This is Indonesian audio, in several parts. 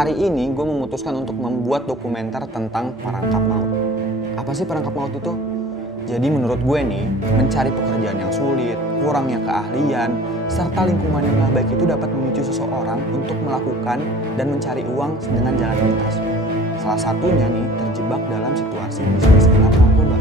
Hari ini gue memutuskan untuk membuat dokumenter tentang perangkap maut. Apa sih perangkap maut itu? Jadi menurut gue nih, mencari pekerjaan yang sulit, kurangnya keahlian, serta lingkungan yang gak baik itu dapat memicu seseorang untuk melakukan dan mencari uang dengan jalan pintas. Salah satunya nih, terjebak dalam situasi bisnis gelap narkoba.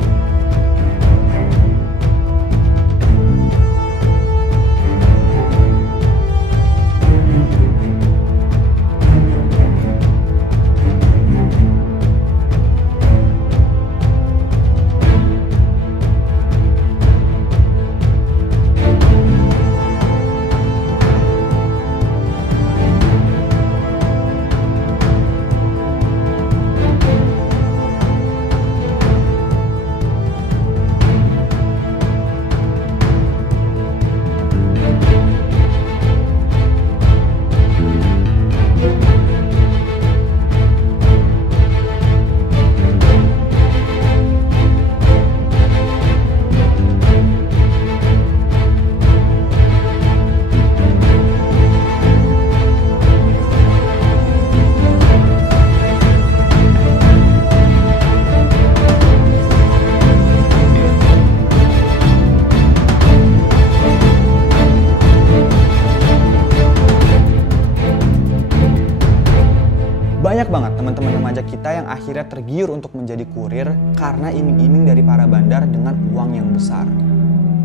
Banyak banget teman-teman remaja kita yang akhirnya tergiur untuk menjadi kurir karena iming-iming dari para bandar dengan uang yang besar.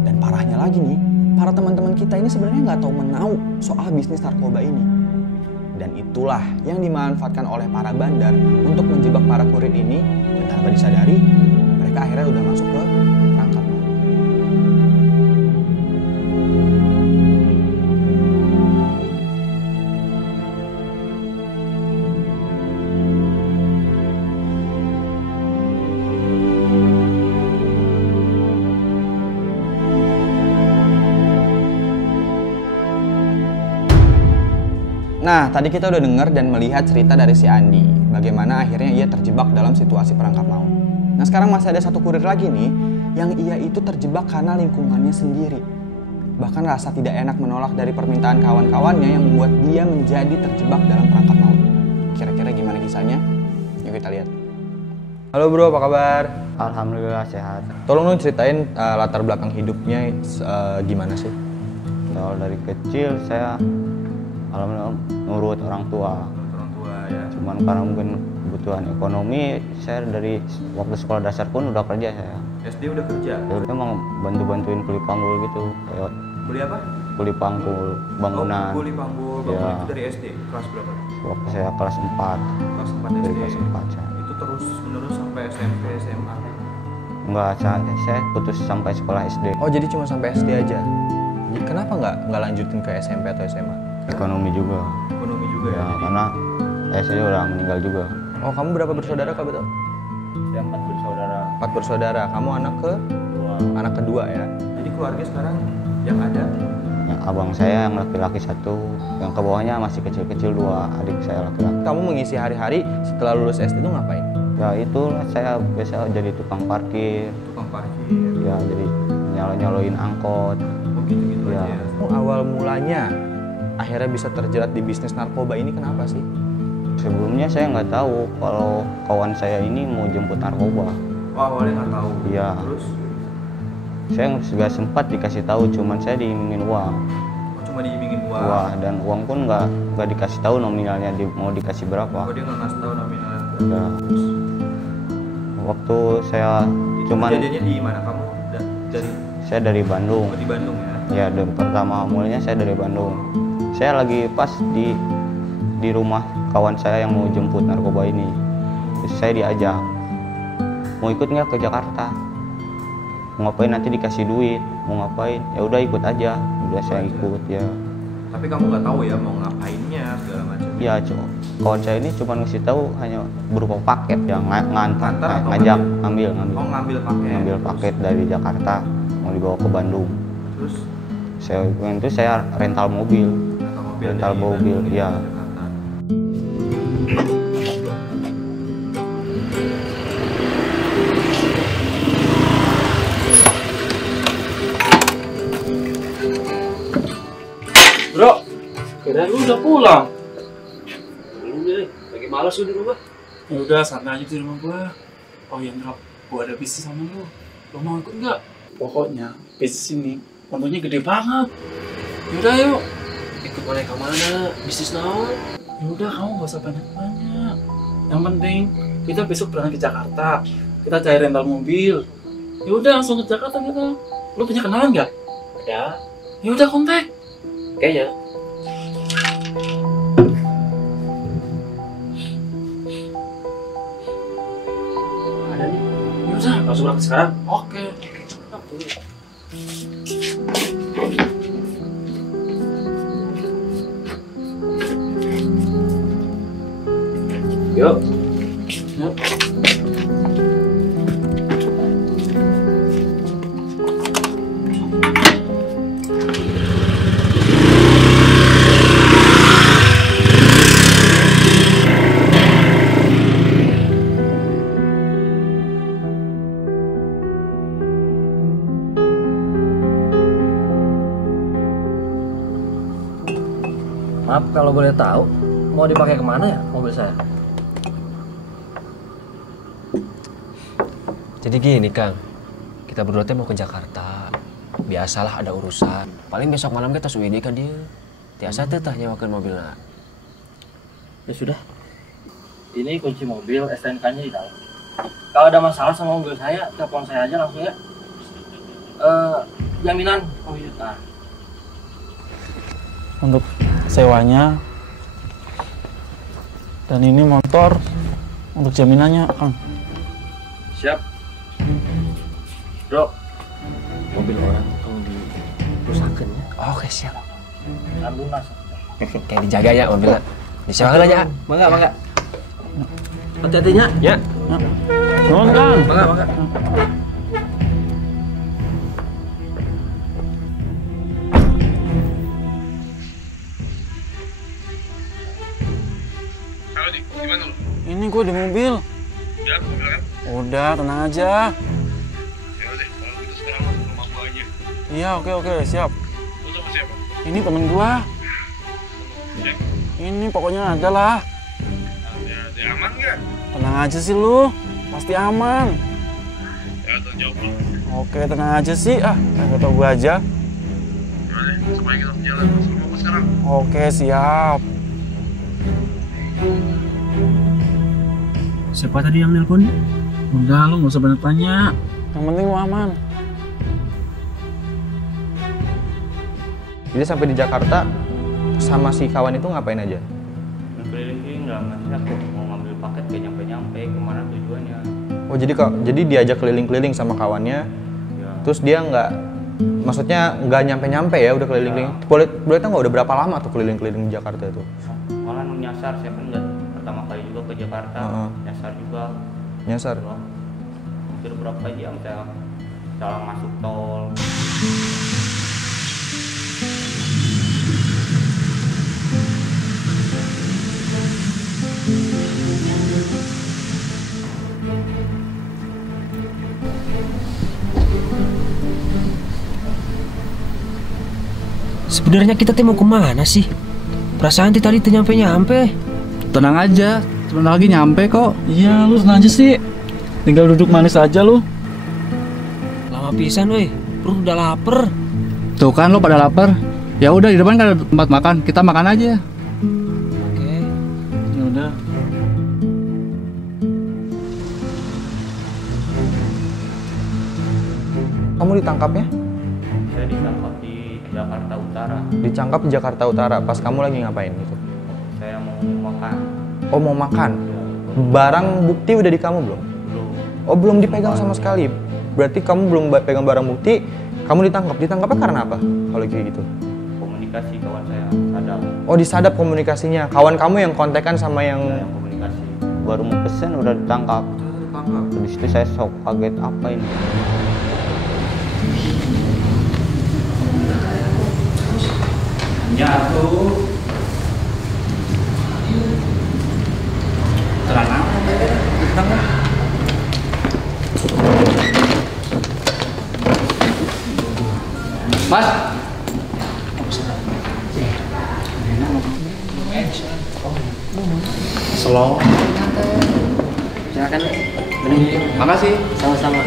Dan parahnya lagi nih, para teman-teman kita ini sebenarnya nggak tahu menau soal bisnis narkoba ini. Dan itulah yang dimanfaatkan oleh para bandar untuk menjebak para kurir ini, dan tanpa disadari, mereka akhirnya udah masuk ke perangkap maut. Nah, tadi kita udah dengar dan melihat cerita dari si Andi, bagaimana akhirnya ia terjebak dalam situasi perangkap maut. Nah, sekarang masih ada satu kurir lagi nih, yang ia itu terjebak karena lingkungannya sendiri. Bahkan rasa tidak enak menolak dari permintaan kawan-kawannya yang membuat dia menjadi terjebak dalam perangkap maut. Kira-kira gimana kisahnya? Yuk kita lihat. Halo bro, apa kabar? Alhamdulillah sehat. Tolong dong ceritain latar belakang hidupnya gimana sih? Kalau dari kecil saya alhamdulillah nurut orang tua. Orang tua ya. Cuman karena mungkin kebutuhan ekonomi, saya dari waktu sekolah dasar pun udah kerja saya. SD udah kerja? Ya udah emang bantu-bantuin kuli panggul gitu. Kayak Beli apa? kuli panggul, bangunan. Oh, kuli panggul, bangunan itu dari SD, kelas berapa? Waktu saya kelas 4. Kelas 4 Dari SD. kelas 4 saya. Itu terus menerus sampai SMP, SMA? Enggak, saya putus sampai sekolah SD. Oh, jadi cuma sampai SD aja? Kenapa nggak lanjutin ke SMP atau SMA? Ekonomi juga. Ekonomi juga ya? Ya, karena saya udah meninggal juga. Oh, kamu berapa bersaudara Kak betul? Saya 4 bersaudara. 4 bersaudara, kamu anak anak kedua ya? Jadi keluarga sekarang yang ada? Ya, abang saya yang laki-laki 1, yang ke bawahnya masih kecil-kecil 2, adik saya laki-laki. Kamu mengisi hari-hari setelah lulus SD itu ngapain? Ya itulah saya biasa jadi tukang parkir. Tukang parkir? Ya jadi nyaloin angkot. Oh gitu-gitu Ya. aja ya? Awal mulanya akhirnya bisa terjerat di bisnis narkoba ini kenapa sih? Sebelumnya saya nggak tahu kalau kawan saya ini mau jemput narkoba. Oh, awalnya nggak tahu? Iya. Terus? Saya nggak sempat dikasih tahu, cuman saya diimingin uang. Oh, cuma diimingin uang? Wah, dan uang pun nggak dikasih tahu nominalnya mau dikasih berapa. Oh, dia nggak ngasih tahu nominalnya? Ya. Waktu saya cuman kejadiannya di mana kamu? Saya dari Bandung. Oh, di Bandung ya? Ya, dan pertama mulanya saya dari Bandung. Saya lagi pas di rumah kawan saya yang mau jemput narkoba ini. Terus saya diajak, mau ikut nggak ke Jakarta? Mau ngapain, nanti dikasih duit? Mau ngapain? Ya udah ikut aja. Udah saya ikut ya. Tapi kamu nggak tahu ya mau ngapainnya segala macam? Ya, kawan saya ini cuma ngasih tahu hanya berupa paket yang ngajak ngambil. Oh, ngambil paket. Ngambil paket dari Jakarta mau dibawa ke Bandung. Terus? Saya rental mobil. Rental mobil, ya. Bro, kirain lu udah pulang. Males gue di rumah. Ya udah santai aja di rumah gua. Oh ya Ndrop, gua ada bisnis sama lu. Lu mau ikut nggak? Pokoknya bisnis ini untungnya gede banget. Yaudah yuk. Ikut mana ke mana? Bisnis naon? Yaudah kamu gak usah banyak-banyak. Yang penting kita besok berangkat ke Jakarta. Kita cari rental mobil. Yaudah langsung ke Jakarta kita. Lu punya kenalan nggak? Ada. Yaudah kontak. Kayaknya. Ada nih. Yaudah Langsung berangkat sekarang. oke. Yuk. Yuk. Maaf kalau boleh tahu, mau dipakai kemana ya mobil saya? Jadi gini Kang, kita berdua teh mau ke Jakarta. Biasalah ada urusan. Paling besok malam kita suwidi kan dia. Tiasa teh tah nyewakeun mobilna. Ya sudah. Ini kunci mobil, STNK-nya di dalam. Kalau ada masalah sama mobil saya, telepon saya aja langsung ya. Jaminan. Oh iya. Nah, Untuk sewanya dan ini motor untuk jaminannya, Kang. siap. Bro, Mobil orang tong dirusakeun ya. Oke, siap. kan lunas. Kayak dijaga ya mobilnya. Disewakeun aja. Mangga, mangga. Hati-hatinya. Ya. Nuhun, Kang. Mangga, mangga. Halo Dik, gimana lu? Ini gue di mobil. Udah, mobil kan? Udah, tenang aja. Ya udah deh, kalau gitu sekarang langsung ke rumah gua aja. Iya, oke, siap. Lu sama siapa? Ini temen gua. Ya, Ini pokoknya ada lah. ada aman nggak? Tenang aja sih lu. Pasti aman. Ya, tanggung jawab lu. Oke, tenang aja sih. Gak tau gua aja. Ya udah, semuanya kita harus jalan. Masuk rumah gua sekarang. Oke, siap. Siapa tadi yang nelpon? Udah, lu gak usah banyak tanya. Yang penting lu aman. Jadi sampai di Jakarta sama si kawan itu ngapain aja? Keliling-keliling nggak ngasih aku mau ngambil paket gak nyampe-nyampe kemana tujuannya. Oh jadi diajak keliling-keliling sama kawannya, Ya, terus dia maksudnya nggak nyampe-nyampe ya udah keliling-keliling. Boleh tahu nggak udah berapa lama tuh keliling-keliling di Jakarta itu? malah nyasar, saya kan nggak pertama kali juga ke Jakarta. Nyasar juga. Nyasar. Hampir berapa jam saya salah masuk tol. Sebenarnya kita teh mau kemana sih? Perasaan tadi nyampe-nyampe. Tenang aja, sebentar lagi nyampe kok. Iya, lu tenang aja sih. Tinggal duduk manis aja lu. Lama pisan weh, perut udah lapar. Tuh kan lo pada lapar. Ya udah di depan kan ada tempat makan, kita makan aja. Oke. Ya udah. Kamu ditangkapnya? Saya ditangkap di Jakarta Utara. Ditangkap di Jakarta Utara. Pas kamu lagi ngapain gitu? Saya mau makan. Oh mau makan. Barang bukti udah di kamu belum? Belum. Oh belum dipegang sama sekali. Berarti kamu belum pegang barang bukti. Kamu ditangkap. Ditangkapnya karena apa? Kalau kayak gitu? Komunikasi kawan saya sadap. Oh disadap komunikasinya. Kawan kamu yang kontekan sama yang Yang komunikasi. Baru mau pesen udah ditangkap. Habis itu saya sok kaget apa ini. Jatuh. Tenang. Mas, Slow. Silakan. Makasih. Sama-sama.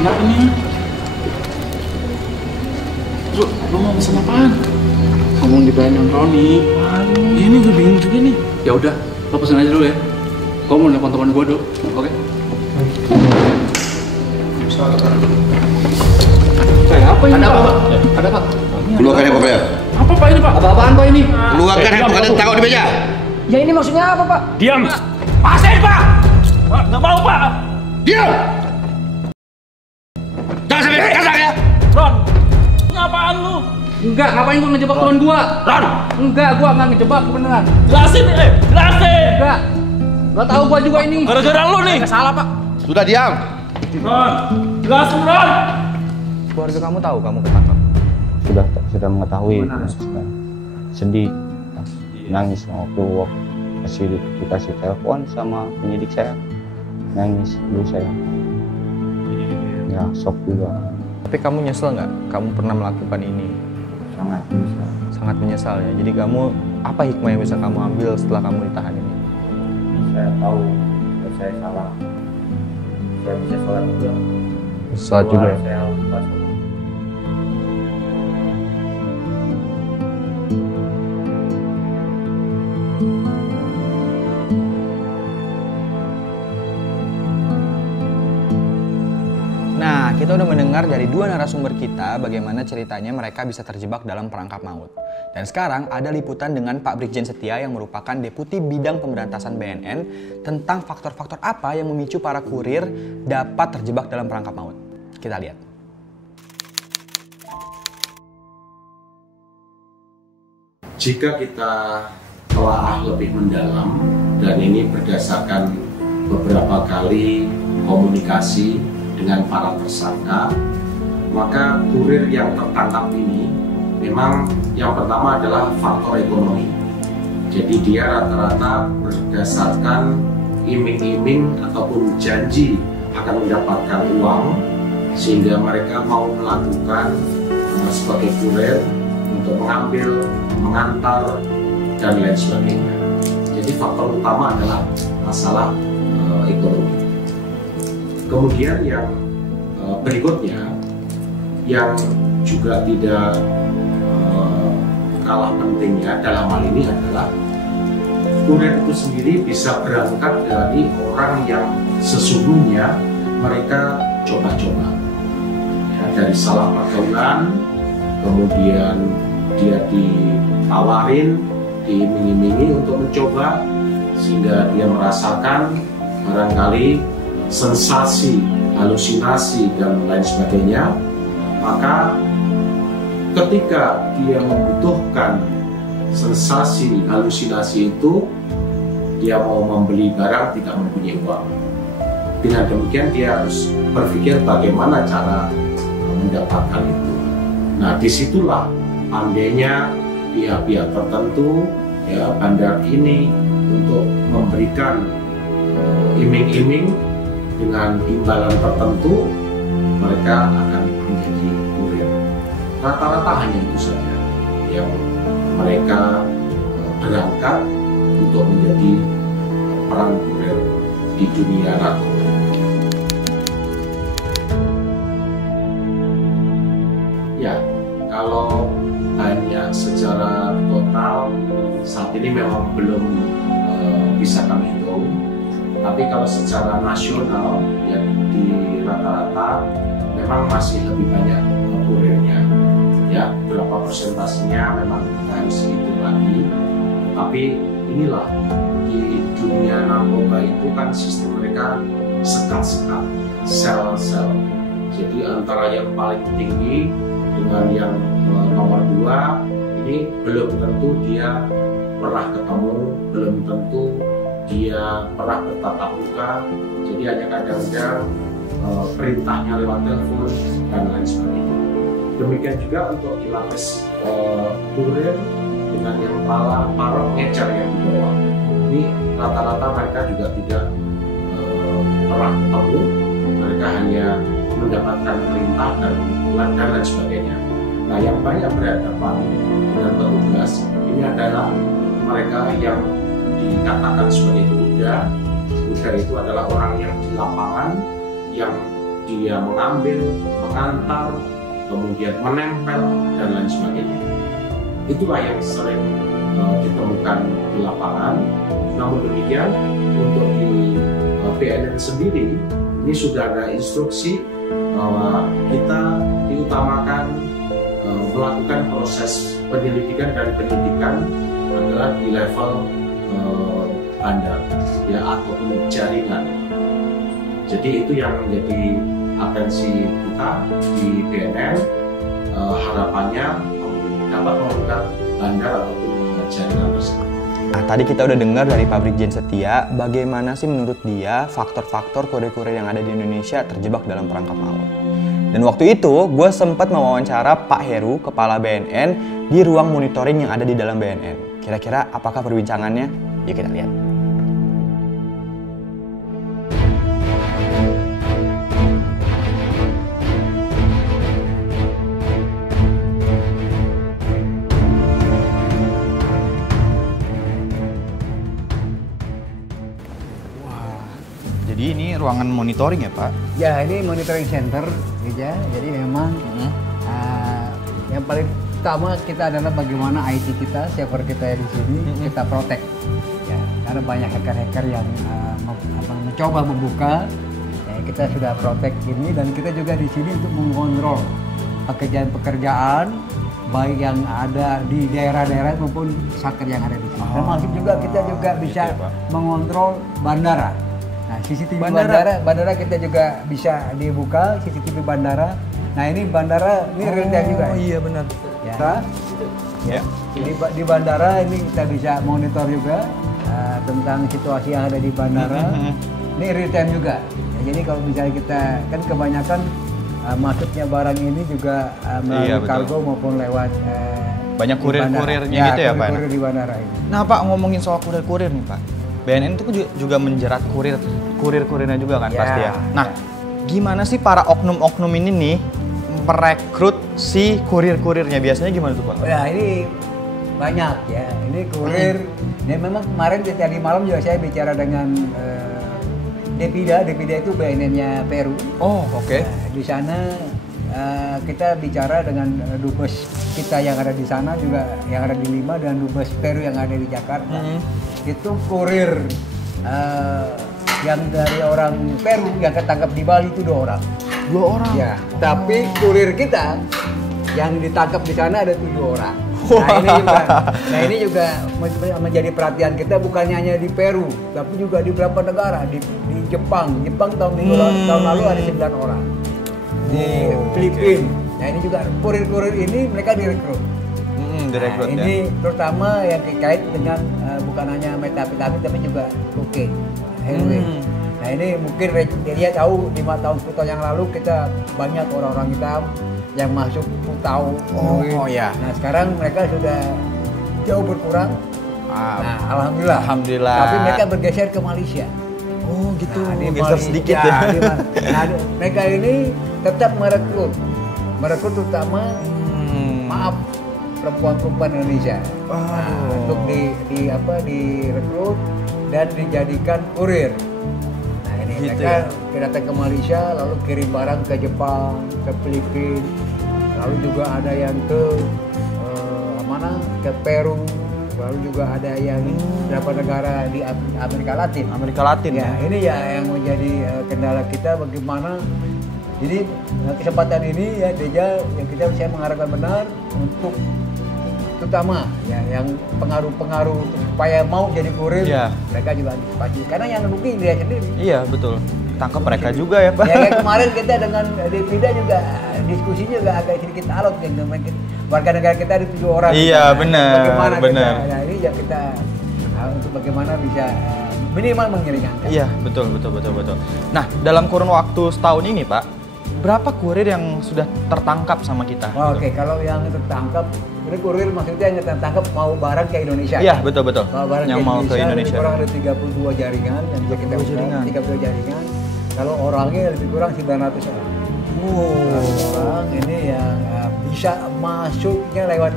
Enak ini. Lu mau pesan apaan? Ngomong di brand Roni. Ini gue bingung juga nih. Ya udah, lo pesen aja dulu ya. Gua mau nelfon teman gua dulu. Oke? Apa ini? Ada apa, Pak? Ada apa? Keluarkan handphone kalian. Apa Pak ini Pak? Apa-apaan Pak ini? Keluarkan handphone kalian, taruh di meja. Ya ini maksudnya apa, Pak? Diam. Pasir, Pak. Pak, nggak mau, Pak. Diam! Jangan sampai kasar ya! Ron, ini apaan lu? Enggak, ngapain gua ngejebak teman gua? Ron, Enggak, gua nggak ngejebak beneran. jelasin, jelasin. Enggak. Gak tahu gua juga ini. Gara-gara lu nih. Nggak salah Pak. Sudah diam! Ron, jelasin, Ron. Keluarga kamu tahu kamu ketangkap? Sudah mengetahui. Sudah sedih, nangis waktu dikasih telepon sama penyidik saya, nangis dulu saya. Ya shock juga, Tapi kamu nyesel nggak? Kamu pernah melakukan ini? sangat bisa. Sangat menyesal ya. Jadi kamu apa hikmah yang bisa kamu ambil setelah kamu ditahan ini? Saya tahu kalau saya salah. Saya bisa sholat juga. Saat juga. Ya? Saya lupa. Nah, kita udah mendengar dari dua narasumber kita bagaimana ceritanya mereka bisa terjebak dalam perangkap maut. Dan sekarang ada liputan dengan Pak Brigjen Setia yang merupakan Deputi Bidang Pemberantasan BNN tentang faktor-faktor apa yang memicu para kurir dapat terjebak dalam perangkap maut. Kita lihat. Jika kita telah lebih mendalam, dan ini berdasarkan beberapa kali komunikasi dengan para tersangka, maka kurir yang tertangkap ini memang yang pertama adalah faktor ekonomi. Jadi dia rata-rata berdasarkan iming-iming ataupun janji akan mendapatkan uang, sehingga mereka mau melakukan sebagai kurir untuk mengambil, mengantar, dan lain sebagainya. Jadi faktor utama adalah masalah ekonomi. Kemudian yang berikutnya yang juga tidak kalah pentingnya dalam hal ini adalah kurir itu sendiri bisa berangkat dari orang yang sesungguhnya mereka coba-coba ya, dari salah pergaulan, kemudian dia ditawarin, diiming-imingi untuk mencoba, sehingga dia merasakan barangkali sensasi, halusinasi, dan lain sebagainya. Maka ketika dia membutuhkan sensasi, halusinasi itu, dia mau membeli barang tidak mempunyai uang. Dengan demikian dia harus berpikir bagaimana cara mendapatkan itu. Nah, disitulah pandainya pihak-pihak tertentu, ya, bandar ini untuk memberikan iming-iming dengan imbalan tertentu, mereka akan menjadi kurir. Rata-rata hanya itu saja yang mereka berangkat untuk menjadi peran kurir di dunia narkoba. Ya, kalau hanya secara total saat ini memang belum bisa kami hitung. Tapi kalau secara nasional, ya di rata-rata memang masih lebih banyak kurirnya. Ya, berapa persentasenya memang kita harus hitung lagi. Tapi inilah, di dunia narkoba itu kan sistem mereka sekat-sekat, sel-sel. Jadi antara yang paling tinggi dengan yang nomor 2 ini belum tentu dia pernah ketemu, belum tentu dia pernah bertatap muka, jadi hanya kadang-kadang perintahnya lewat telepon dan lain sebagainya. Demikian juga untuk di lapis kurir dengan yang para pengecer yang di bawah. Ini rata-rata mereka juga tidak pernah ketemu, mereka hanya mendapatkan perintah dan lain sebagainya. Nah, yang banyak berhadapan dengan petugas ini adalah mereka yang dikatakan sebagai kuda. Kuda itu adalah orang yang di lapangan, yang dia mengambil, mengantar, kemudian menempel, dan lain sebagainya. Itulah yang sering ditemukan di lapangan. Namun demikian, untuk di BNN sendiri, ini sudah ada instruksi bahwa kita diutamakan melakukan proses penyelidikan dan penyidikan adalah di level bandar ya, ataupun jaringan. Jadi itu yang menjadi atensi kita di BNN. Harapannya dapat mengungkap bandar ataupun jaringan tersebut. Nah, tadi kita udah dengar dari Pabrik Jen Setia bagaimana sih menurut dia faktor-faktor kurir-kurir yang ada di Indonesia terjebak dalam perangkap maut. Dan waktu itu gue sempat mewawancara Pak Heru, Kepala BNN, di ruang monitoring yang ada di dalam BNN. Kira-kira apakah perbincangannya? Yuk kita lihat. Jadi ini ruangan monitoring ya Pak? Ya, ini monitoring center, ya. Jadi memang yang paling utama kita adalah bagaimana IT kita, server kita di sini kita protect. Ya, karena banyak hacker-hacker yang mencoba membuka. Ya, kita sudah protect ini dan kita juga di sini untuk mengontrol pekerjaan-pekerjaan baik yang ada di daerah-daerah maupun hacker yang ada di sini. Termasuk juga kita juga bisa mengontrol bandara. Nah, CCTV bandara kita juga bisa dibuka, CCTV bandara. Nah, ini bandara, ini real time juga. Oh iya benar. Ya. Di bandara ini kita bisa monitor juga tentang situasi yang ada di bandara. Ini real time juga. Ya, jadi kalau misalnya kita, kan kebanyakan masuknya barang ini juga melalui kargo maupun lewat banyak kurir-kurirnya gitu ya Pak? Kurir di bandara ini. Nah Pak, ngomongin soal kurir-kurir nih Pak. BNN itu juga menjerat kurir-kurirnya juga kan pasti ya. Nah, gimana sih para oknum-oknum ini nih merekrut si kurir-kurirnya? Biasanya gimana tuh Pak? Ya ini banyak ya. Ini kurir. Dan memang kemarin tadi malam juga saya bicara dengan Depida. Depida itu BNN-nya Peru. Oh oke. Nah, di sana kita bicara dengan dubes kita yang ada di sana juga, yang ada di Lima, dan dubes Peru yang ada di Jakarta. Itu kurir yang dari orang Peru yang ketangkap di Bali itu 2 orang. 2 orang? Ya, tapi kurir kita yang ditangkap di sana ada 7 orang. Nah ini juga menjadi perhatian kita, bukannya hanya di Peru, tapi juga di beberapa negara, di Jepang. Jepang tahun lalu ada 9 orang. Di Filipina. Nah ini juga kurir-kurir ini mereka direkrut. Direkrut, ini terutama yang terkait dengan bukan hanya metafetamin tapi juga kokain, heroin. Nah ini mungkin dia tahu 5 tahun 10 tahun yang lalu kita banyak orang-orang hitam yang masuk Putau. Nah sekarang mereka sudah jauh berkurang. Nah alhamdulillah. Tapi mereka bergeser ke Malaysia. Oh gitu. Nah, geser sedikit ya. Nah, mereka ini tetap merekrut terutama perempuan-perempuan Indonesia untuk direkrut dan dijadikan kurir. Nah ini mereka datang ke Malaysia, lalu kirim barang ke Jepang, ke Filipina, lalu juga ada yang ke ke Peru, lalu juga ada yang beberapa negara di Amerika Latin. Ya, ini ya yang menjadi kendala kita bagaimana. Jadi kesempatan ini ya Deja yang saya mengharapkan benar untuk terutama ya yang pengaruh supaya mau jadi kurir, mereka juga antisipasi karena yang rugi dia sendiri. Iya betul, tangkap mereka juga ya Pak. Ya kayak kemarin kita dengan Devida juga diskusinya juga agak sedikit alot gitu, warga negara kita ada 7 orang. Iya benar. Bagaimana benar. Nah ini ya kita untuk bagaimana bisa minimal mengeringankan. Iya betul. Nah dalam kurun waktu setahun ini Pak, berapa kurir yang sudah tertangkap sama kita? Oke, kalau yang tertangkap, ini kurir maksudnya yang tertangkap mau barang ke Indonesia. Iya, betul. Yang mau ke Indonesia. Kurang ada 32 jaringan yang kita buka, 32 jaringan. Kalau orangnya lebih kurang 900 orang. orang ini yang bisa masuknya lewat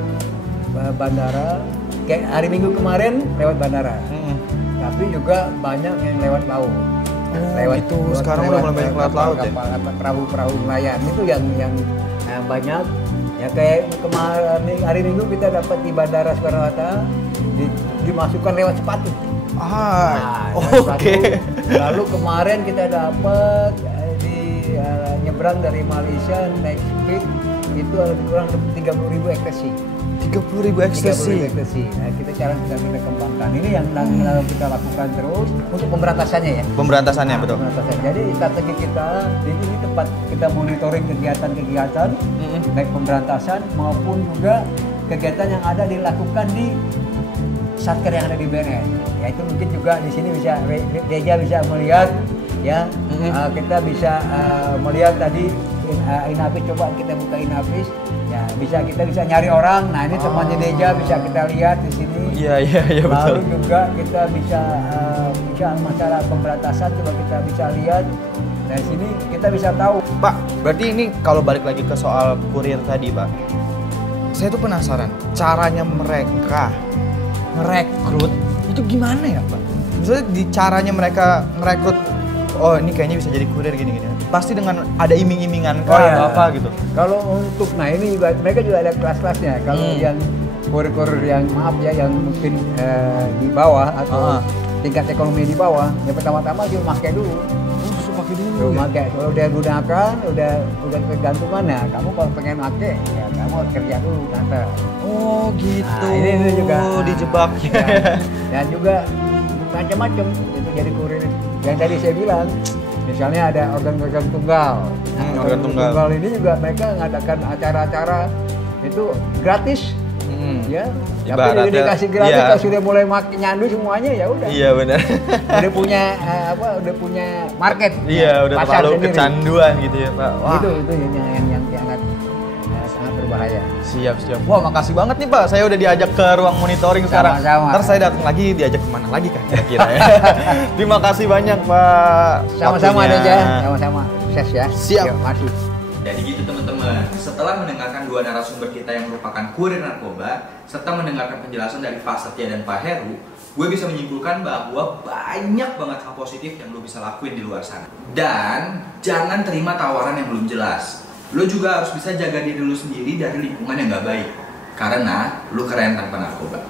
bandara. Kayak hari Minggu kemarin lewat bandara. Tapi juga banyak yang lewat laut. Lewat itu sekarang udah mulai banyak lewat laut ya. Perahu-perahu nelayan itu yang banyak. Ya kayak kemarin hari Minggu kita dapat di Bandara Soekarno-Hatta dimasukkan lewat sepatu. Oke. Lalu kemarin kita dapat di nyebrang dari Malaysia naik speed itu lebih kurang 30.000 ekstasi. 30.000 ekstasi. Nah, kita cara kita kembangkan. Ini yang kita lakukan terus untuk pemberantasannya ya. Pemberantasannya betul. Jadi strategi kita di sini tempat kita monitoring kegiatan-kegiatan baik pemberantasan maupun juga kegiatan yang ada dilakukan di satker yang ada di BNN. Ya itu mungkin juga di sini bisa Deja bisa melihat ya. Kita bisa melihat tadi Inafis, coba kita buka Inafis. Ya, kita bisa nyari orang. Nah, ini temannya Deja bisa kita lihat di sini. Iya betul. Lalu juga kita bisa masalah pemberantasan coba kita bisa lihat. Dari sini kita bisa tahu. Pak, berarti ini kalau balik lagi ke soal kurir tadi, Pak. Saya tuh penasaran, caranya mereka merekrut itu gimana ya, Pak? Misalnya di caranya mereka merekrut, oh ini kayaknya bisa jadi kurir gini-gini. Pasti dengan ada iming-imingan apa gitu. Kalau untuk, nah ini juga, mereka juga ada kelas-kelasnya. Kalau yang kurir-kurir yang maaf ya, yang mungkin di bawah atau tingkat ekonomi di bawah, ya pertama-tama dia pakai dulu. Kalau udah gunakan, udah kegantungan ya, kamu kalau pengen pakai, ya kamu harus kerja dulu tante. Oh gitu. Nah, ini juga dijebak. Dan juga macam-macam itu jadi kurir. Yang tadi saya bilang, misalnya ada organ tunggal. Organ tunggal ini juga mereka mengadakan acara-acara itu gratis. Ya, tapi udah dikasih gratis, kalau sudah mulai nyandu semuanya ya udah. Iya benar. Udah udah punya market. Iya, udah terlalu kecanduan gitu ya, Pak. Wah. Itu yang sangat berbahaya. Siap. Wah, makasih banget nih, Pak. Saya udah diajak ke ruang monitoring sekarang. Sama-sama. Ntar saya datang lagi diajak kemana lagi kan kira-kira ya. Terima kasih banyak, Pak. Sama-sama aja. Sama-sama. Sukses ya. Siap. Terima kasih. Jadi gitu teman-teman, setelah mendengarkan dua narasumber kita yang merupakan kurir narkoba, serta mendengarkan penjelasan dari Pak Setia dan Pak Heru, gue bisa menyimpulkan bahwa banyak banget hal positif yang lo bisa lakuin di luar sana. Dan jangan terima tawaran yang belum jelas. Lo juga harus bisa jaga diri lo sendiri dari lingkungan yang gak baik. Karena lo keren tanpa narkoba.